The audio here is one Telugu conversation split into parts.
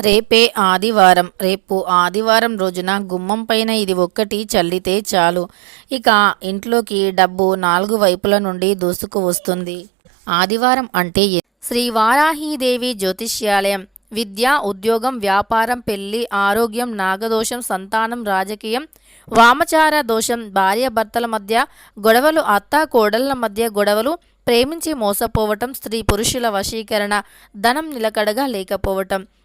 రేపే ఆదివారం. రేపు ఆదివారం రోజున గుమ్మం పైన ఇది ఒక్కటి చల్లితే చాలు. ఇక ఇంట్లోకి డబ్బు నాలుగు వైపుల నుండి దూసుకు వస్తుంది. ఆదివారం అంటే శ్రీ వారాహీదేవి జ్యోతిష్యాలయం. విద్య ఉద్యోగం వ్యాపారం పెళ్ళి ఆరోగ్యం నాగదోషం సంతానం రాజకీయం వామచార దోషం భార్యాభర్తల మధ్య గొడవలు అత్త కోడళ్ళ మధ్య గొడవలు ప్రేమించి మోసపోవటం స్త్రీ పురుషుల వశీకరణ ధనం నిలకడగా లేకపోవటం.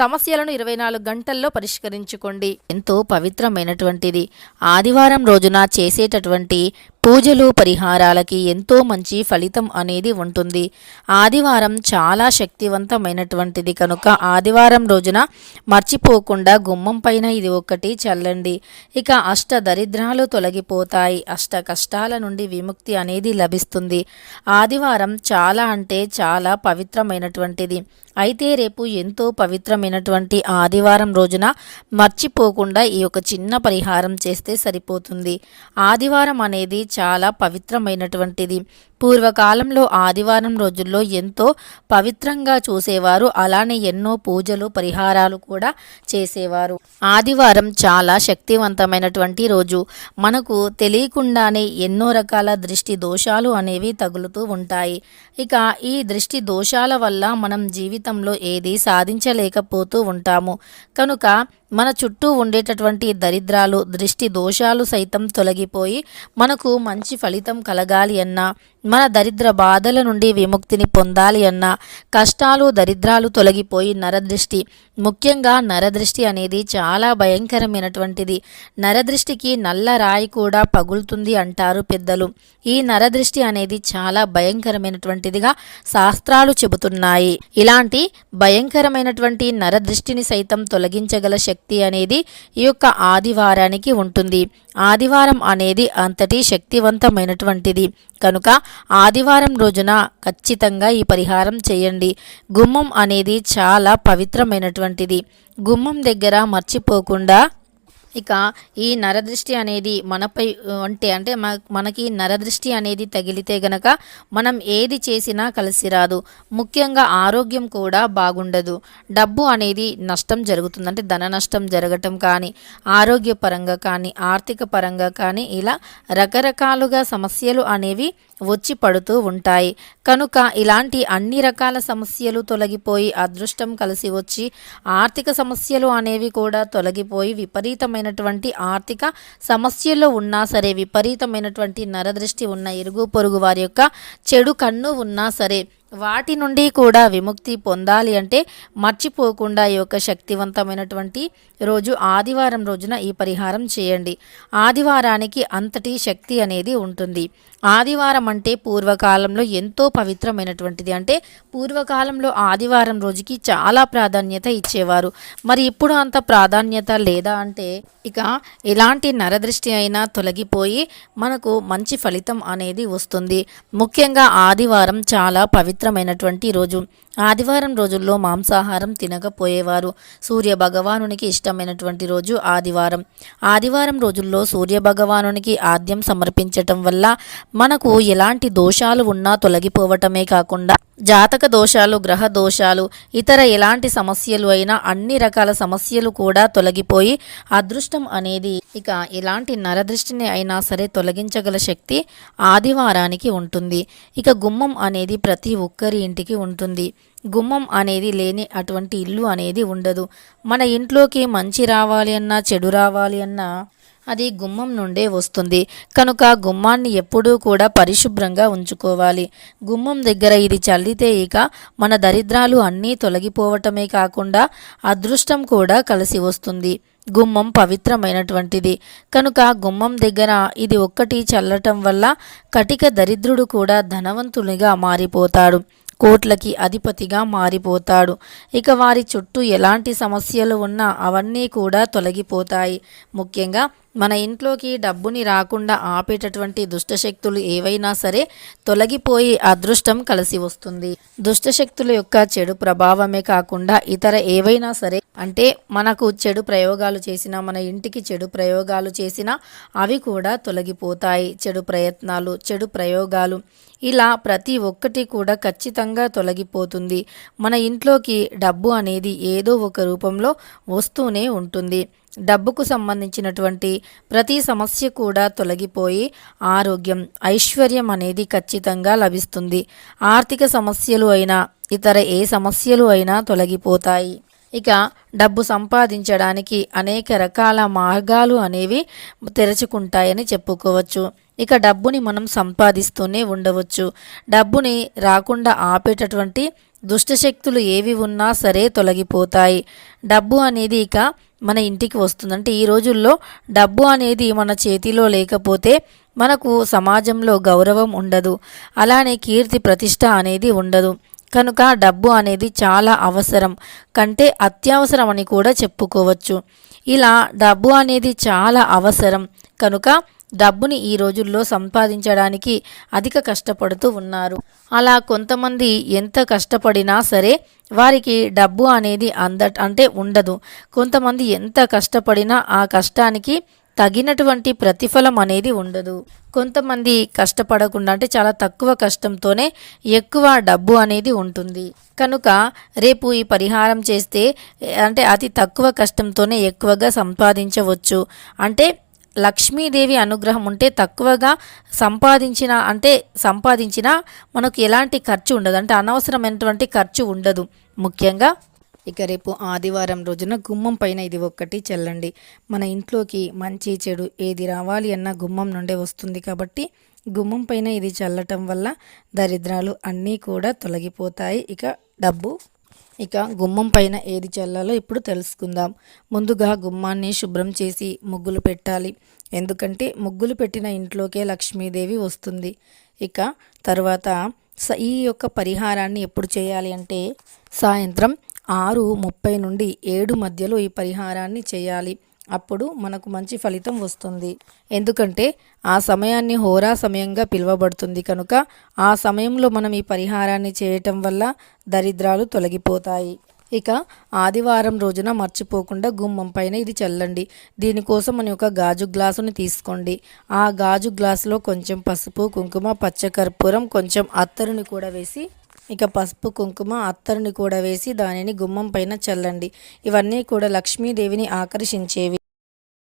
సమస్యలను ఇరవై నాలుగు గంటల్లో పరిష్కరించుకోండి. ఎంతో పవిత్రమైనటువంటిది. ఆదివారం రోజున చేసేటటువంటి పూజలు పరిహారాలకి ఎంతో మంచి ఫలితం అనేది ఉంటుంది. ఆదివారం చాలా శక్తివంతమైనటువంటిది కనుక ఆదివారం రోజున మర్చిపోకుండా గుమ్మం పైన ఇది ఒకటి చల్లండి. ఇక అష్ట దరిద్రాలు తొలగిపోతాయి. అష్ట కష్టాల నుండి విముక్తి అనేది లభిస్తుంది. ఆదివారం చాలా అంటే చాలా పవిత్రమైనటువంటిది. అయితే రేపు ఎంతో పవిత్రమైనటువంటి ఆదివారం రోజున మర్చిపోకుండా ఈ యొక్క చిన్న పరిహారం చేస్తే సరిపోతుంది. ఆదివారం అనేది చాలా పవిత్రమైనటువంటిది. పూర్వకాలంలో ఆదివారం రోజుల్లో ఎంతో పవిత్రంగా చూసేవారు. అలానే ఎన్నో పూజలు పరిహారాలు కూడా చేసేవారు. ఆదివారం చాలా శక్తివంతమైనటువంటి రోజు. మనకు తెలియకుండానే ఎన్నో రకాల దృష్టి దోషాలు అనేవి తగులుతూ ఉంటాయి. ఇక ఈ దృష్టి దోషాల వల్ల మనం జీవితంలో ఏది సాధించలేకపోతూ ఉంటాము. కనుక మన చుట్టూ ఉండేటటువంటి దరిద్రాలు దృష్టి దోషాలు సైతం తొలగిపోయి మనకు మంచి ఫలితం కలగాలి అన్నా మన దరిద్ర బాధల నుండి విముక్తిని పొందాలి అన్నా కష్టాలు దరిద్రాలు తొలగిపోయి నరదృష్టి ముఖ్యంగా నరదృష్టి అనేది చాలా భయంకరమైనటువంటిది. నరదృష్టికి నల్ల రాయి కూడా పగులుతుంది అంటారు పెద్దలు. ఈ నరదృష్టి అనేది చాలా భయంకరమైనటువంటిదిగా శాస్త్రాలు చెబుతున్నాయి. ఇలాంటి భయంకరమైనటువంటి నరదృష్టిని సైతం తొలగించగల శక్తి అనేది ఈ యొక్క ఆదివారానికి ఉంటుంది. ఆదివారం అనేది అంతటి శక్తివంతమైనటువంటిది. కనుక ఆదివారం రోజున ఖచ్చితంగా ఈ పరిహారం చేయండి. గుమ్మం అనేది చాలా పవిత్రమైనటువంటిది. గుమ్మం దగ్గర మర్చిపోకుండా ఇక ఈ నరదృష్టి అనేది మనపై అంటే అంటే మ- మనకి నరదృష్టి అనేది తగిలితే గనక మనం ఏది చేసినా కలిసి రాదు. ముఖ్యంగా ఆరోగ్యం కూడా బాగుండదు. డబ్బు అనేది నష్టం జరుగుతుంది. అంటే ధన నష్టం జరగటం కానీ ఆరోగ్యపరంగా కానీ ఆర్థిక పరంగా కానీ ఇలా రకరకాలుగా సమస్యలు అనేవి వచ్చి పడుతూ ఉంటాయి. కనుక ఇలాంటి అన్ని రకాల సమస్యలు తొలగిపోయి అదృష్టం కలిసి వచ్చి ఆర్థిక సమస్యలు అనేవి కూడా తొలగిపోయి విపరీతమైనటువంటి ఆర్థిక సమస్యల్లో ఉన్నా సరే విపరీతమైనటువంటి నరదృష్టి ఉన్న ఇరుగు పొరుగు వారి యొక్క చెడు కన్ను ఉన్నా సరే వాటి నుండి కూడా విముక్తి పొందాలి అంటే మర్చిపోకుండా ఈ యొక్క శక్తివంతమైనటువంటి రోజు ఆదివారం రోజున ఈ పరిహారం చేయండి. ఆదివారానికి అంతటి శక్తి అనేది ఉంటుంది. ఆదివారం అంటే పూర్వకాలంలో ఎంతో పవిత్రమైనటువంటిది. అంటే పూర్వకాలంలో ఆదివారం రోజుకి చాలా ప్రాధాన్యత ఇచ్చేవారు. మరి ఇప్పుడు అంత ప్రాధాన్యత లేదా అంటే ఇక ఎలాంటి నరదృష్టి అయినా తొలగిపోయి మనకు మంచి ఫలితం అనేది వస్తుంది. ముఖ్యంగా ఆదివారం చాలా పవిత్రమైనటువంటి రోజు. ఆదివారం రోజుల్లో మాంసాహారం తినకపోయేవారు. సూర్య భగవానునికి ఇష్టమైనటువంటి రోజు ఆదివారం. ఆదివారం రోజుల్లో సూర్య భగవానునికి ఆద్యం సమర్పించటం వల్ల మనకు ఎలాంటి దోషాలు ఉన్నా తొలగిపోవటమే కాకుండా జాతక దోషాలు గ్రహ దోషాలు ఇతర ఎలాంటి సమస్యలు అయినా అన్ని రకాల సమస్యలు కూడా తొలగిపోయి అదృష్టం అనేది ఇక ఎలాంటి నరదృష్టిని అయినా సరే తొలగించగల శక్తి ఆదివారానికి ఉంటుంది. ఇక గుమ్మం అనేది ప్రతి ఒక్కరి ఇంటికి ఉంటుంది. గుమ్మం అనేది లేని అటువంటి ఇల్లు అనేది ఉండదు. మన ఇంట్లోకి మంచి రావాలి అన్నా చెడు రావాలి అన్నా అది గుమ్మం నుండే వస్తుంది. కనుక గుమ్మాన్ని ఎప్పుడూ కూడా పరిశుభ్రంగా ఉంచుకోవాలి. గుమ్మం దగ్గర ఇది చల్లితే ఇక మన దరిద్రాలు అన్నీ తొలగిపోవటమే కాకుండా అదృష్టం కూడా కలిసి వస్తుంది. గుమ్మం పవిత్రమైనటువంటిది. కనుక గుమ్మం దగ్గర ఇది ఒక్కటి చల్లటం వల్ల కటిక దరిద్రుడు కూడా ధనవంతునిగా మారిపోతాడు. కోట్లకి అధిపతిగా మారిపోతాడు. ఇక వారి చుట్టూ ఎలాంటి సమస్యలు ఉన్నా అవన్నీ కూడా తొలగిపోతాయి. ముఖ్యంగా మన ఇంట్లోకి డబ్బుని రాకుండా ఆపేటటువంటి దుష్టశక్తులు ఏవైనా సరే తొలగిపోయి అదృష్టం కలిసి వస్తుంది. దుష్టశక్తుల యొక్క చెడు ప్రభావమే కాకుండా ఇతర ఏవైనా సరే అంటే మనకు చెడు ప్రయోగాలు చేసినా మన ఇంటికి చెడు ప్రయోగాలు చేసినా అవి కూడా తొలగిపోతాయి. చెడు ప్రయత్నాలు చెడు ప్రయోగాలు ఇలా ప్రతి ఒక్కటి కూడా ఖచ్చితంగా తొలగిపోతుంది. మన ఇంట్లోకి డబ్బు అనేది ఏదో ఒక రూపంలో వస్తూనే ఉంటుంది. డబ్బుకు సంబంధించినటువంటి ప్రతి సమస్య కూడా తొలగిపోయి ఆరోగ్యం ఐశ్వర్యం అనేది ఖచ్చితంగా లభిస్తుంది. ఆర్థిక సమస్యలు అయినా ఇతర ఏ సమస్యలు అయినా తొలగిపోతాయి. ఇక డబ్బు సంపాదించడానికి అనేక రకాల మార్గాలు అనేవి తెరుచుకుంటాయని చెప్పుకోవచ్చు. ఇక డబ్బుని మనం సంపాదిస్తూనే ఉండవచ్చు. డబ్బుని రాకుండా ఆపేటటువంటి దుష్టశక్తులు ఏవి ఉన్నా సరే తొలగిపోతాయి. డబ్బు అనేది ఇక మన ఇంటికి వస్తుంది. అంటే ఈ రోజుల్లో డబ్బు అనేది మన చేతిలో లేకపోతే మనకు సమాజంలో గౌరవం ఉండదు. అలానే కీర్తి ప్రతిష్ట అనేది ఉండదు. కనుక డబ్బు అనేది చాలా అవసరం. కంటే అత్యవసరం అని కూడా చెప్పుకోవచ్చు. ఇలా డబ్బు అనేది చాలా అవసరం. కనుక డబ్బుని ఈ రోజుల్లో సంపాదించడానికి అధిక కష్టపడుతూ ఉన్నారు. అలా కొంతమంది ఎంత కష్టపడినా సరే వారికి డబ్బు అనేది అంద అంటే ఉండదు. కొంతమంది ఎంత కష్టపడినా ఆ కష్టానికి తగినటువంటి ప్రతిఫలం అనేది ఉండదు. కొంతమంది కష్టపడకుండా అంటే చాలా తక్కువ కష్టంతోనే ఎక్కువ డబ్బు అనేది ఉంటుంది. కనుక రేపు ఈ పరిహారం చేస్తే అంటే అతి తక్కువ కష్టంతోనే ఎక్కువగా సంపాదించవచ్చు. అంటే లక్ష్మీదేవి అనుగ్రహం ఉంటే తక్కువగా సంపాదించిన అంటే సంపాదించిన మనకు ఎలాంటి ఖర్చు ఉండదు. అంటే అనవసరమైనటువంటి ఖర్చు ఉండదు. ముఖ్యంగా ఇక రేపు ఆదివారం రోజున గుమ్మం పైన ఇది ఒక్కటి చల్లండి. మన ఇంట్లోకి మంచి చెడు ఏది రావాలి అన్న గుమ్మం నుండే వస్తుంది కాబట్టి గుమ్మం పైన ఇది చల్లటం వల్ల దరిద్రాలు అన్నీ కూడా తొలగిపోతాయి. ఇక డబ్బు ఇక గుమ్మం పైన ఏది చల్లాలో ఇప్పుడు తెలుసుకుందాం. ముందుగా గుమ్మాన్ని శుభ్రం చేసి ముగ్గులు పెట్టాలి. ఎందుకంటే ముగ్గులు పెట్టిన ఇంట్లోకే లక్ష్మీదేవి వస్తుంది. ఇక తర్వాత ఈ యొక్క పరిహారాన్ని ఎప్పుడు చేయాలి అంటే సాయంత్రం ఆరు ముప్పై నుండి ఏడు మధ్యలో ఈ పరిహారాన్ని చేయాలి. అప్పుడు మనకు మంచి ఫలితం వస్తుంది. ఎందుకంటే ఆ సమయాన్ని హోరా సమయంగా పిలువబడుతుంది కనుక ఆ సమయంలో మనం ఈ పరిహారాన్ని చేయటం వల్ల దరిద్రాలు తొలగిపోతాయి. ఇక ఆదివారం రోజున మర్చిపోకుండా గుమ్మం పైన ఇది చల్లండి. దీనికోసం అని ఒక గాజు గ్లాసుని తీసుకోండి. ఆ గాజు గ్లాసులో కొంచెం పసుపు కుంకుమ పచ్చకర్పూరం కొంచెం అత్తరుని కూడా వేసి ఇక పసుపు కుంకుమ అత్తరుని కూడా వేసి దానిని గుమ్మం పైన చల్లండి. ఇవన్నీ కూడా లక్ష్మీదేవిని ఆకర్షించేవి.